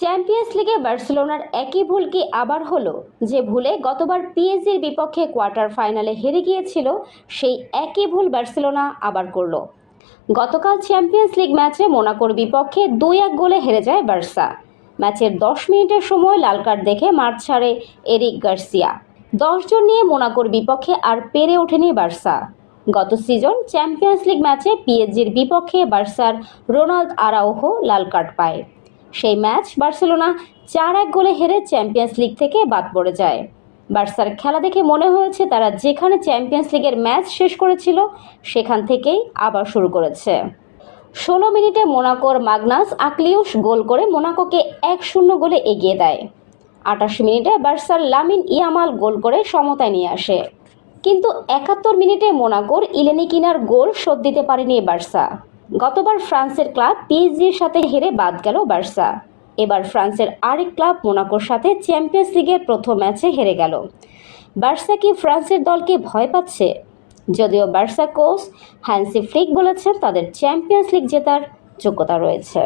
Champions লিগে বার্সেলোনার একই ভুল কি আবার হলো? যে ভুলে গতবার পিএসজির বিপক্ষে কোয়ার্টার ফাইনালে হেরে গিয়েছিল, সেই একই ভুল বার্সেলোনা আবার করল। গতকাল চ্যাম্পিয়ন্স লিগ ম্যাচে মোনাকোর বিপক্ষে 2-1 গোলে হেরে যায় বার্সা। ম্যাচের 10 মিনিটের সময় লাল কার্ড দেখে মাঠ ছাড়ে এরিক গার্সিয়া। 10 জন নিয়ে মোনাকোর বিপক্ষে আর পেরে ওঠেনি বার্সা। গত সিজন চ্যাম্পিয়ন্স লিগ ম্যাচে পিএসজির বিপক্ষে বার্সার রোনাল্ড আরাউহো লাল কার্ড পায়। সেই ম্যাচ বার্সেলোনা 4-1 গোলে হেরে চ্যাম্পিয়ন্স লিগ থেকে বাদ পড়ে যায়। বার্সার খেলা দেখে মনে হয়েছে তারা যেখানে চ্যাম্পিয়ন্স লিগের ম্যাচ শেষ করেছিল সেখান থেকেই আবার শুরু করেছে। 16 মিনিটে মোনাকোর মাগনাস আকলিউস গোল করে মোনাকোকে 1-0 গোলে এগিয়ে দেয়। 28 মিনিটে বার্সার লামিন ইয়ামাল গোল করে সমতায় নিয়ে আসে। কিন্তু 71 মিনিটে মোনাকোর ইলেনিকিনার গোল শোধ দিতে পারেনি বার্সা। গতবার ফ্রান্সের ক্লাব পিএসজির সাথে হেরে বাদ গেল বার্সা। এবার ফ্রান্সের আরেক ক্লাব মোনাকোর সাথে চ্যাম্পিয়ন্স লিগের প্রথম ম্যাচে হেরে গেল। বার্সা কি ফ্রান্সের দলকে ভয় পাচ্ছে? যদিও বার্সা কোচ হ্যান্সি ফ্লিক বলেছেন তাদের চ্যাম্পিয়ন্স লিগ জেতার যোগ্যতা রয়েছে।